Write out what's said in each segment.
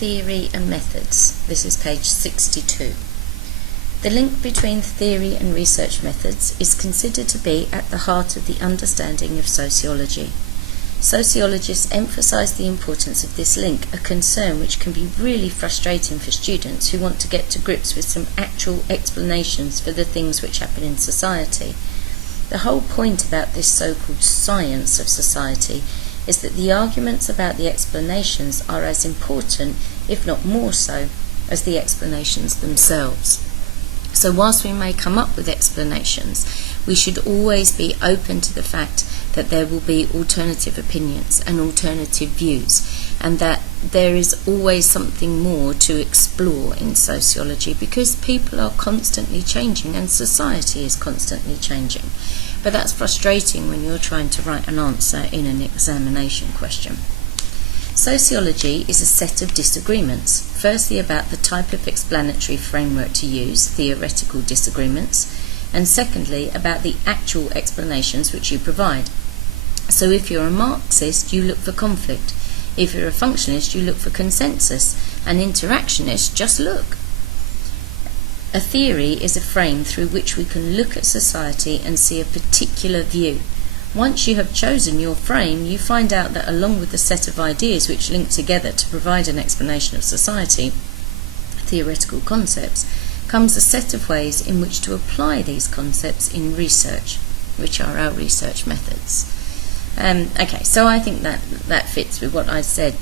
theory and methods. This is page 62. The link between theory and research methods is considered to be at the heart of the understanding of sociology. Sociologists emphasise the importance of this link, a concern which can be really frustrating for students who want to get to grips with some actual explanations for the things which happen in society. The whole point about this so-called science of society is that the arguments about the explanations are as important, if not more so, as the explanations themselves. So whilst we may come up with explanations, we should always be open to the fact that there will be alternative opinions and alternative views, and that there is always something more to explore in sociology, because people are constantly changing and society is constantly changing. But that's frustrating when you're trying to write an answer in an examination question. Sociology is a set of disagreements, firstly about the type of explanatory framework to use, theoretical disagreements, and secondly about the actual explanations which you provide. So if you're a Marxist, you look for conflict. If you're a functionalist, you look for consensus. An interactionist, just look. A theory is a frame through which we can look at society and see a particular view. Once you have chosen your frame, you find out that along with the set of ideas which link together to provide an explanation of society, theoretical concepts, comes a set of ways in which to apply these concepts in research, which are our research methods. Okay, so I think that fits with what I said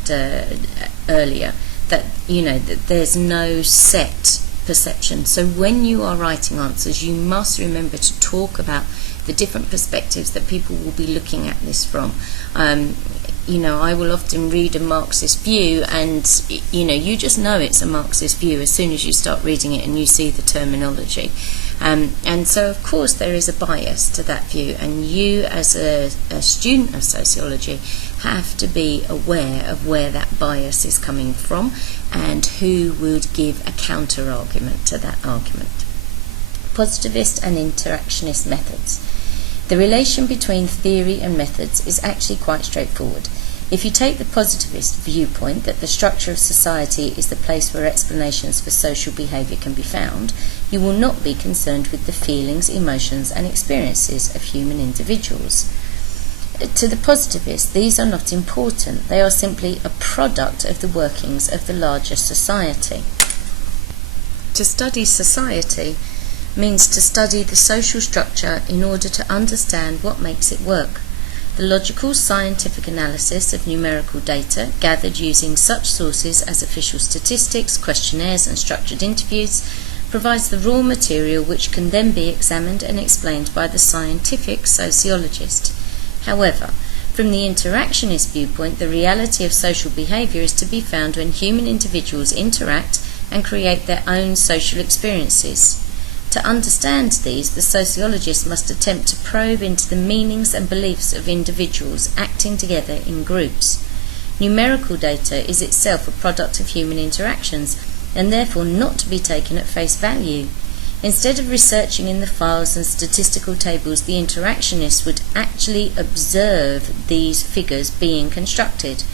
earlier, that that there's no set perception. So when you are writing answers, you must remember to talk about the different perspectives that people will be looking at this from. I will often read a Marxist view, and you just know it's a Marxist view as soon as you start reading it and you see the terminology. And so of course there is a bias to that view, and you as a student of sociology have to be aware of where that bias is coming from and who would give a counter argument to that argument. Positivist and interactionist methods. The relation between theory and methods is actually quite straightforward. If you take the positivist viewpoint that the structure of society is the place where explanations for social behaviour can be found, you will not be concerned with the feelings, emotions and experiences of human individuals. To the positivist, these are not important. They are simply a product of the workings of the larger society. To study society means to study the social structure in order to understand what makes it work. The logical scientific analysis of numerical data gathered using such sources as official statistics, questionnaires and structured interviews provides the raw material which can then be examined and explained by the scientific sociologist. However, from the interactionist viewpoint, the reality of social behaviour is to be found when human individuals interact and create their own social experiences. To understand these, the sociologist must attempt to probe into the meanings and beliefs of individuals acting together in groups. Numerical data is itself a product of human interactions, and therefore not to be taken at face value. Instead of researching in the files and statistical tables, the interactionist would actually observe these figures being constructed.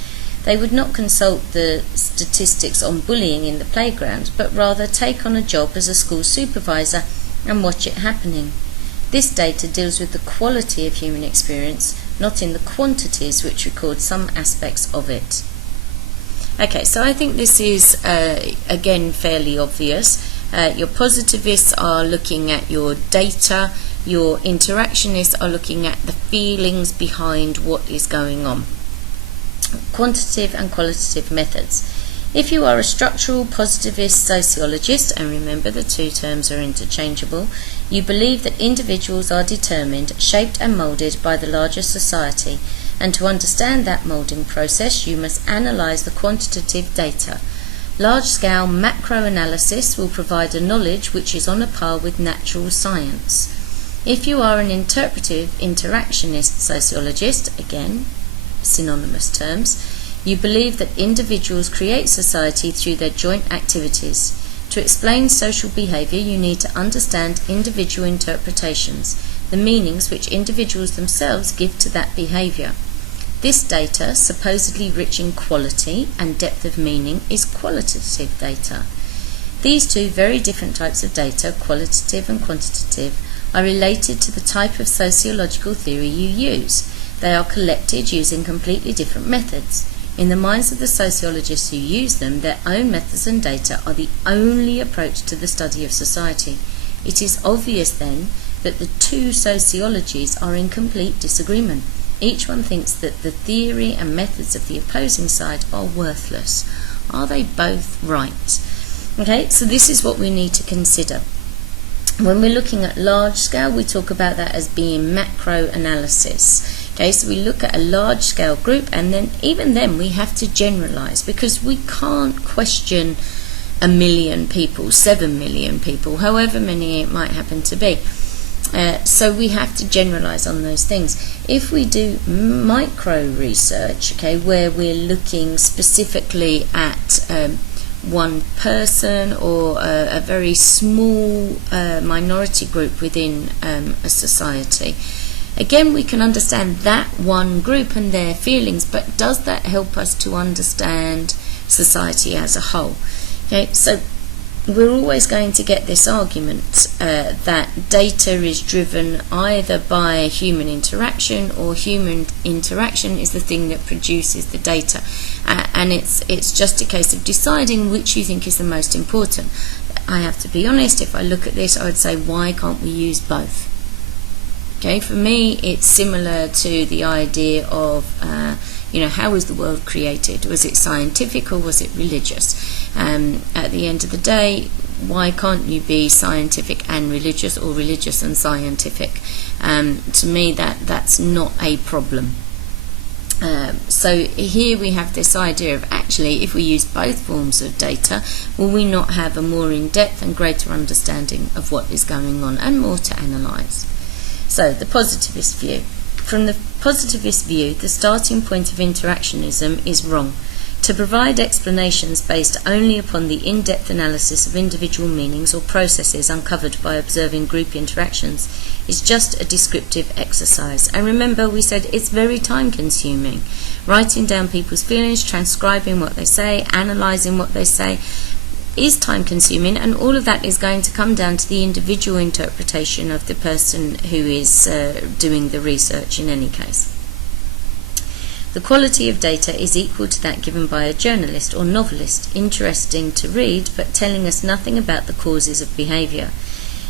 They would not consult the statistics on bullying in the playground, but rather take on a job as a school supervisor and watch it happening. This data deals with the quality of human experience, not in the quantities which record some aspects of it. Okay, so I think this is, again, fairly obvious. Your positivists are looking at your data, your interactionists are looking at the feelings behind what is going on. Quantitative and qualitative methods. If you are a structural positivist sociologist, and remember the two terms are interchangeable, you believe that individuals are determined, shaped and moulded by the larger society, and to understand that moulding process you must analyse the quantitative data. Large-scale macro-analysis will provide a knowledge which is on a par with natural science. If you are an interpretive interactionist sociologist, again, synonymous terms, you believe that individuals create society through their joint activities. To explain social behaviour, you need to understand individual interpretations, the meanings which individuals themselves give to that behaviour. This data, supposedly rich in quality and depth of meaning, is qualitative data. These two very different types of data, qualitative and quantitative, are related to the type of sociological theory you use. They are collected using completely different methods. In the minds of the sociologists who use them, their own methods and data are the only approach to the study of society. It is obvious then that the two sociologies are in complete disagreement. Each one thinks that the theory and methods of the opposing side are worthless. Are they both right? Okay, so this is what we need to consider. When we're looking at large scale, we talk about that as being macro analysis. Okay, so we look at a large scale group, and then even then we have to generalize, because we can't question 1 million people, 7 million people, however many it might happen to be. So we have to generalize on those things. If we do micro research, okay, where we're looking specifically at one person or a very small minority group within a society, again, we can understand that one group and their feelings, but does that help us to understand society as a whole? Okay, so we're always going to get this argument that data is driven either by human interaction, or human interaction is the thing that produces the data, and it's just a case of deciding which you think is the most important. I have to be honest, if I look at this, I would say, why can't we use both? Okay, for me, it's similar to the idea of, how was the world created? Was it scientific or was it religious? At the end of the day, why can't you be scientific and religious, or religious and scientific? To me, that's not a problem. So here we have this idea of, actually, if we use both forms of data, will we not have a more in-depth and greater understanding of what is going on and more to analyse? So, the positivist view. From the positivist view, the starting point of interactionism is wrong. To provide explanations based only upon the in-depth analysis of individual meanings or processes uncovered by observing group interactions is just a descriptive exercise. And remember, we said it's very time-consuming. Writing down people's feelings, transcribing what they say, analysing what they say, is time-consuming, and all of that is going to come down to the individual interpretation of the person who is doing the research in any case. The quality of data is equal to that given by a journalist or novelist, interesting to read but telling us nothing about the causes of behaviour.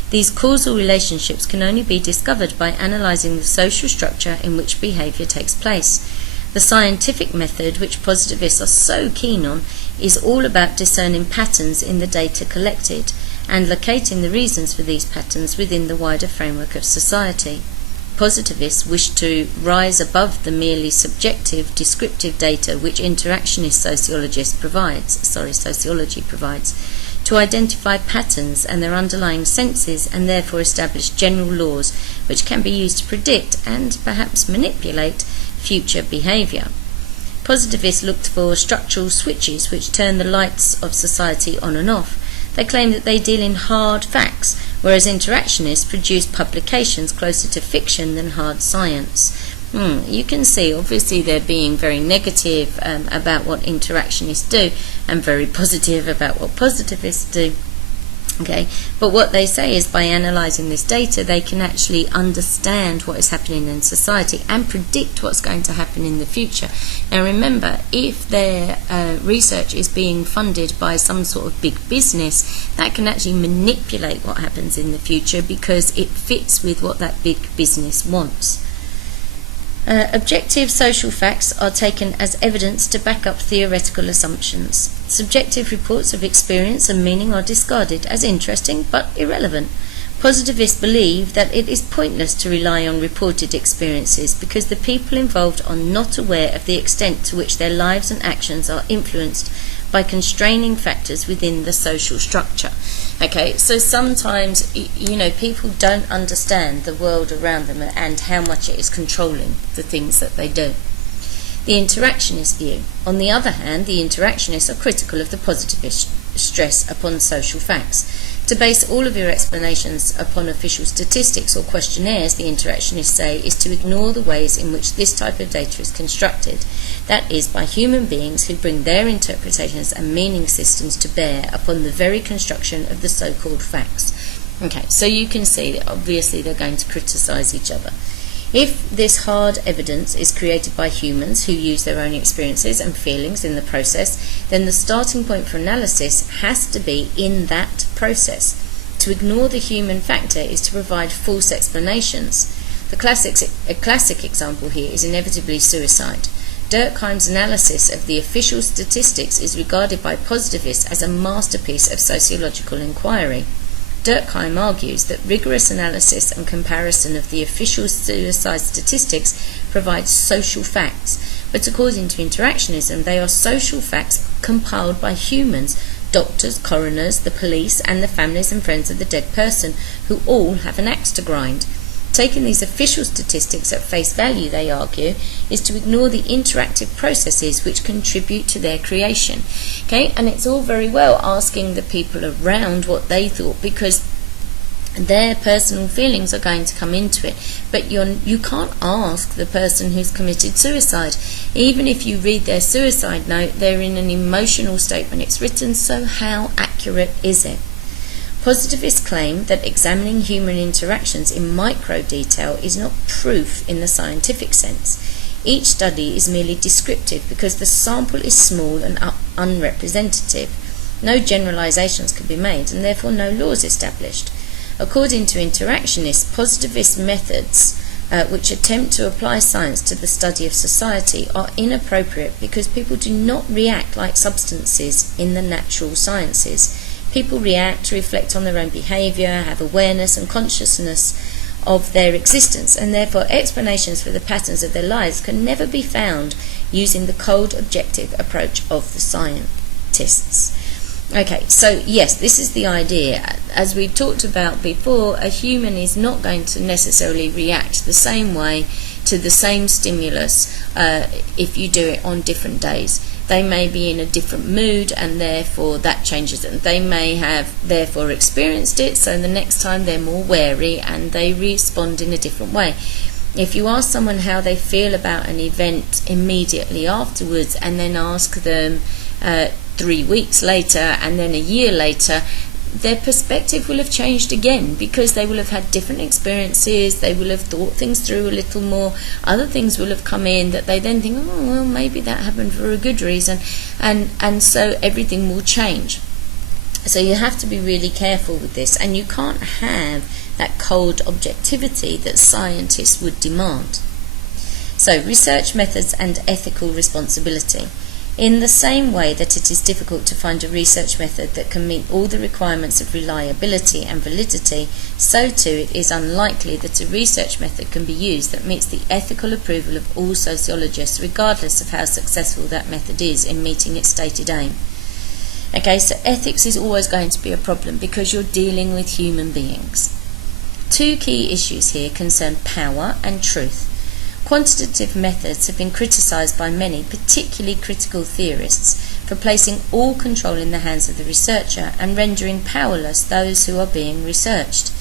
These causal relationships can only be discovered by analysing the social structure in which behaviour takes place. The scientific method, which positivists are so keen on, is all about discerning patterns in the data collected and locating the reasons for these patterns within the wider framework of society. Positivists wish to rise above the merely subjective, descriptive data which interactionist sociology provides, to identify patterns and their underlying senses, and therefore establish general laws which can be used to predict and perhaps manipulate future behaviour. Positivists looked for structural switches which turn the lights of society on and off. They claim that they deal in hard facts, whereas interactionists produce publications closer to fiction than hard science. You can see, obviously, they're being very negative about what interactionists do and very positive about what positivists do. Okay, but what they say is, by analysing this data, they can actually understand what is happening in society and predict what's going to happen in the future. Now remember, if their research is being funded by some sort of big business, that can actually manipulate what happens in the future because it fits with what that big business wants. Objective social facts are taken as evidence to back up theoretical assumptions. Subjective reports of experience and meaning are discarded as interesting but irrelevant. Positivists believe that it is pointless to rely on reported experiences because the people involved are not aware of the extent to which their lives and actions are influenced by constraining factors within the social structure. Okay, so sometimes, people don't understand the world around them and how much it is controlling the things that they do. The interactionist view. On the other hand, the interactionists are critical of the positivist stress upon social facts. To base all of your explanations upon official statistics or questionnaires, the interactionists say, is to ignore the ways in which this type of data is constructed. That is, by human beings who bring their interpretations and meaning systems to bear upon the very construction of the so-called facts. Okay, so you can see that obviously they're going to criticise each other. If this hard evidence is created by humans who use their own experiences and feelings in the process, then the starting point for analysis has to be in that process. To ignore the human factor is to provide false explanations. A classic example here is inevitably suicide. Durkheim's analysis of the official statistics is regarded by positivists as a masterpiece of sociological inquiry. Durkheim argues that rigorous analysis and comparison of the official suicide statistics provides social facts, but according to interactionism, they are social facts compiled by humans, doctors, coroners, the police, and the families and friends of the dead person, who all have an axe to grind. Taking these official statistics at face value, they argue, is to ignore the interactive processes which contribute to their creation. Okay, and it's all very well asking the people around what they thought, because their personal feelings are going to come into it, but you can't ask the person who's committed suicide. Even if you read their suicide note, they're in an emotional state when it's written, so how accurate is it? Positivists claim that examining human interactions in micro detail is not proof in the scientific sense. Each study is merely descriptive because the sample is small and unrepresentative. No generalizations can be made, and therefore no laws established. According to interactionists, positivist methods which attempt to apply science to the study of society are inappropriate because people do not react like substances in the natural sciences. People react, reflect on their own behaviour, have awareness and consciousness of their existence, and therefore explanations for the patterns of their lives can never be found using the cold, objective approach of the scientists. Okay, so yes, this is the idea. As we talked about before, a human is not going to necessarily react the same way to the same stimulus if you do it on different days. They may be in a different mood, and therefore that changes them. They may have therefore experienced it, so the next time they're more wary and they respond in a different way. If you ask someone how they feel about an event immediately afterwards, and then ask them 3 weeks later and then a year later, their perspective will have changed again, because they will have had different experiences, they will have thought things through a little more, other things will have come in that they then think, oh, well, maybe that happened for a good reason, and so everything will change. So you have to be really careful with this, and you can't have that cold objectivity that scientists would demand. So, research methods and ethical responsibility. In the same way that it is difficult to find a research method that can meet all the requirements of reliability and validity, so too it is unlikely that a research method can be used that meets the ethical approval of all sociologists, regardless of how successful that method is in meeting its stated aim. Okay, so ethics is always going to be a problem because you're dealing with human beings. Two key issues here concern power and truth. Quantitative methods have been criticised by many, particularly critical theorists, for placing all control in the hands of the researcher and rendering powerless those who are being researched.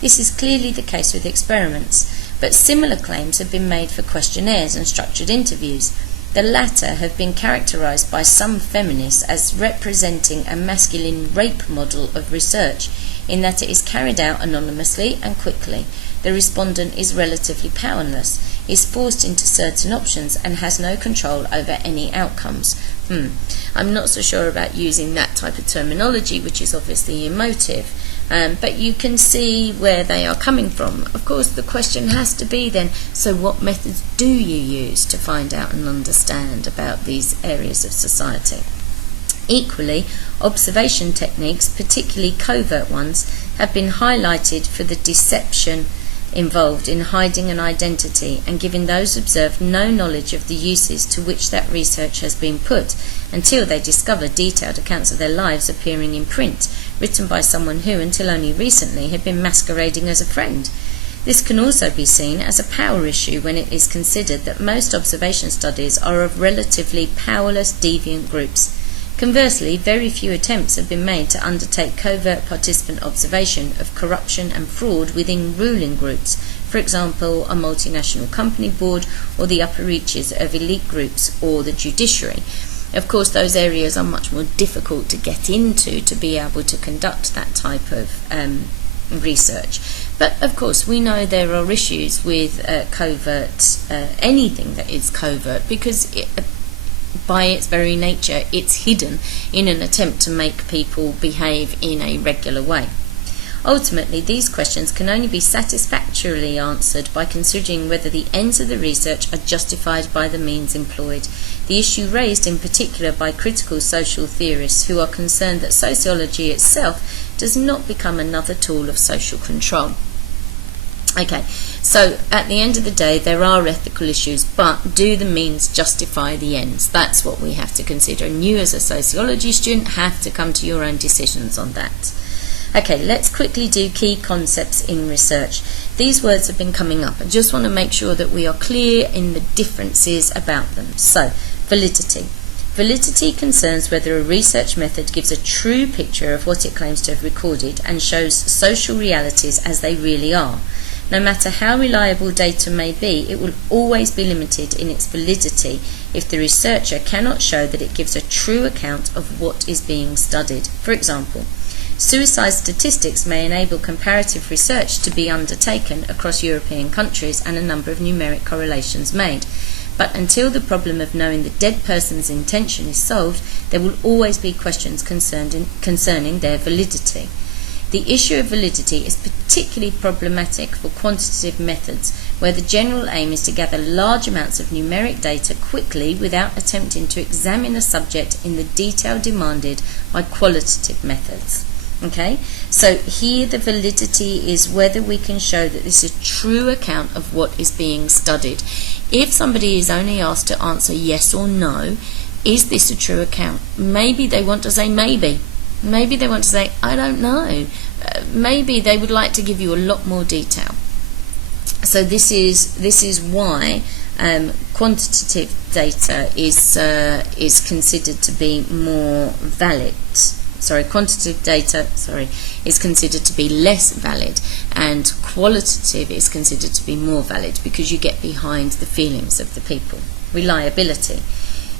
This is clearly the case with experiments, but similar claims have been made for questionnaires and structured interviews. The latter have been characterised by some feminists as representing a masculine rape model of research, in that it is carried out anonymously and quickly. The respondent is relatively powerless, is forced into certain options, and has no control over any outcomes. I'm not so sure about using that type of terminology, which is obviously emotive, but you can see where they are coming from. Of course, the question has to be then, so what methods do you use to find out and understand about these areas of society? Equally, observation techniques, particularly covert ones, have been highlighted for the deception involved in hiding an identity and giving those observed no knowledge of the uses to which that research has been put, until they discover detailed accounts of their lives appearing in print, written by someone who, until only recently, had been masquerading as a friend. This can also be seen as a power issue when it is considered that most observation studies are of relatively powerless deviant groups. Conversely, very few attempts have been made to undertake covert participant observation of corruption and fraud within ruling groups, for example, a multinational company board or the upper reaches of elite groups or the judiciary. Of course, those areas are much more difficult to get into to be able to conduct that type of research. But of course, we know there are issues with covert, anything that is covert, because by its very nature, it's hidden in an attempt to make people behave in a regular way. Ultimately, these questions can only be satisfactorily answered by considering whether the ends of the research are justified by the means employed, the issue raised in particular by critical social theorists who are concerned that sociology itself does not become another tool of social control. Okay, so at the end of the day, there are ethical issues, but do the means justify the ends? That's what we have to consider, and you as a sociology student have to come to your own decisions on that. Okay, let's quickly do key concepts in research. These words have been coming up. I just want to make sure that we are clear in the differences about them. So, validity. Validity concerns whether a research method gives a true picture of what it claims to have recorded and shows social realities as they really are. No matter how reliable data may be, it will always be limited in its validity if the researcher cannot show that it gives a true account of what is being studied. For example, suicide statistics may enable comparative research to be undertaken across European countries and a number of numeric correlations made. But until the problem of knowing the dead person's intention is solved, there will always be questions concerning their validity. The issue of validity is particularly problematic for quantitative methods, where the general aim is to gather large amounts of numeric data quickly without attempting to examine a subject in the detail demanded by qualitative methods. Okay, so here the validity is whether we can show that this is a true account of what is being studied. If somebody is only asked to answer yes or no, is this a true account? Maybe they want to say maybe. Maybe they want to say, I don't know. Maybe they would like to give you a lot more detail. So this is why quantitative data is considered to be more valid. Quantitative data is considered to be less valid, and qualitative is considered to be more valid because you get behind the feelings of the people. Reliability.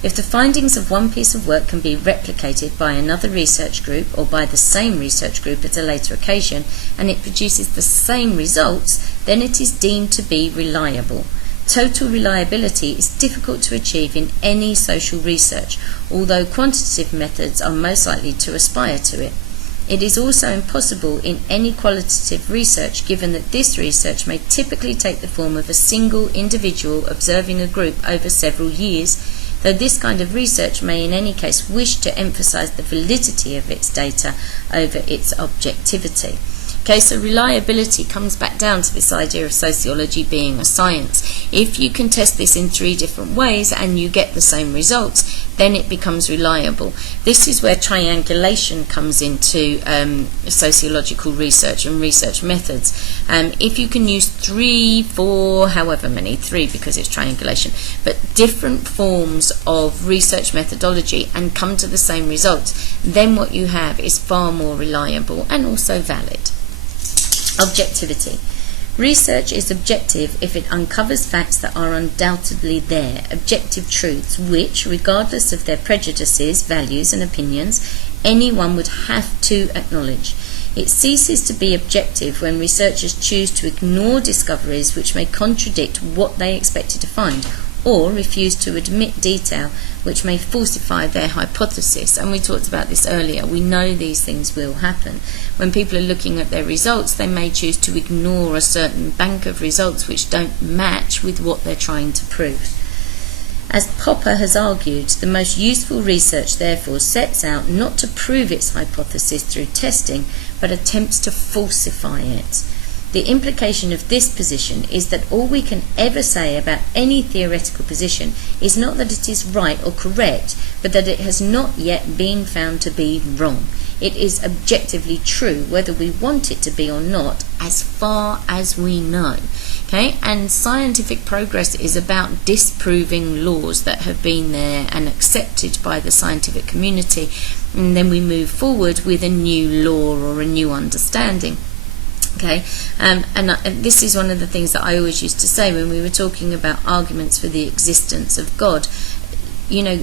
If the findings of one piece of work can be replicated by another research group or by the same research group at a later occasion, and it produces the same results, then it is deemed to be reliable. Total reliability is difficult to achieve in any social research, although quantitative methods are most likely to aspire to it. It is also impossible in any qualitative research, given that this research may typically take the form of a single individual observing a group over several years, though this kind of research may in any case wish to emphasize the validity of its data over its objectivity. Okay, so reliability comes back down to this idea of sociology being a science. If you can test this in 3 different ways and you get the same results, then it becomes reliable. This is where triangulation comes into sociological research and research methods. If you can use 3, 4, however many, 3 because it's triangulation, but different forms of research methodology and come to the same results, then what you have is far more reliable and also valid. Objectivity. Research is objective if it uncovers facts that are undoubtedly there, objective truths which, regardless of their prejudices, values and opinions, anyone would have to acknowledge. It ceases to be objective when researchers choose to ignore discoveries which may contradict what they expected to find, or refuse to admit detail which may falsify their hypothesis. And we talked about this earlier. We know these things will happen. When people are looking at their results, they may choose to ignore a certain bank of results which don't match with what they're trying to prove. As Popper has argued, the most useful research therefore sets out not to prove its hypothesis through testing, but attempts to falsify it. The implication of this position is that all we can ever say about any theoretical position is not that it is right or correct, but that it has not yet been found to be wrong. It is objectively true, whether we want it to be or not, as far as we know. Okay, and scientific progress is about disproving laws that have been there and accepted by the scientific community, and then we move forward with a new law or a new understanding. Okay, and this is one of the things that I always used to say when we were talking about arguments for the existence of God. You know,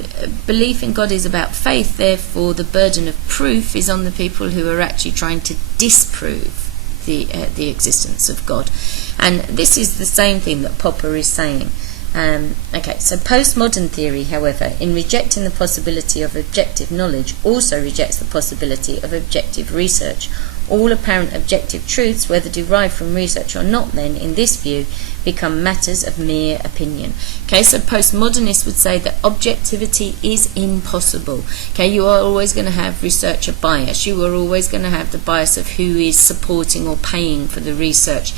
belief in God is about faith, therefore the burden of proof is on the people who are actually trying to disprove the existence of God. And this is the same thing that Popper is saying. Okay, so postmodern theory, however, in rejecting the possibility of objective knowledge, also rejects the possibility of objective research. All apparent objective truths, whether derived from research or not, then, in this view, become matters of mere opinion. Okay, so postmodernists would say that objectivity is impossible. Okay, you are always going to have researcher bias. You are always going to have the bias of who is supporting or paying for the research.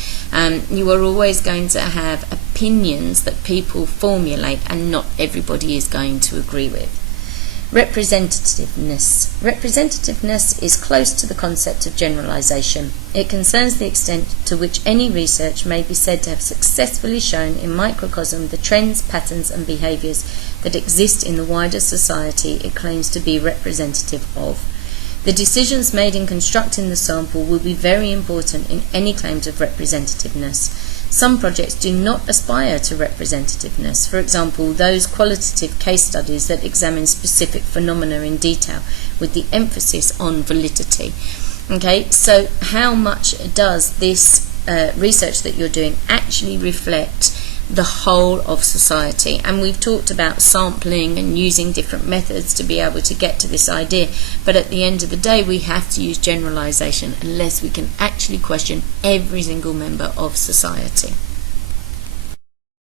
You are always going to have opinions that people formulate and not everybody is going to agree with. Representativeness. Representativeness is close to the concept of generalization. It concerns the extent to which any research may be said to have successfully shown in microcosm the trends, patterns and behaviours that exist in the wider society it claims to be representative of. The decisions made in constructing the sample will be very important in any claims of representativeness. Some projects do not aspire to representativeness. For example, those qualitative case studies that examine specific phenomena in detail with the emphasis on validity. Okay, so how much does this research that you're doing actually reflect the whole of society? And we've talked about sampling and using different methods to be able to get to this idea, but at the end of the day we have to use generalization unless we can actually question every single member of society.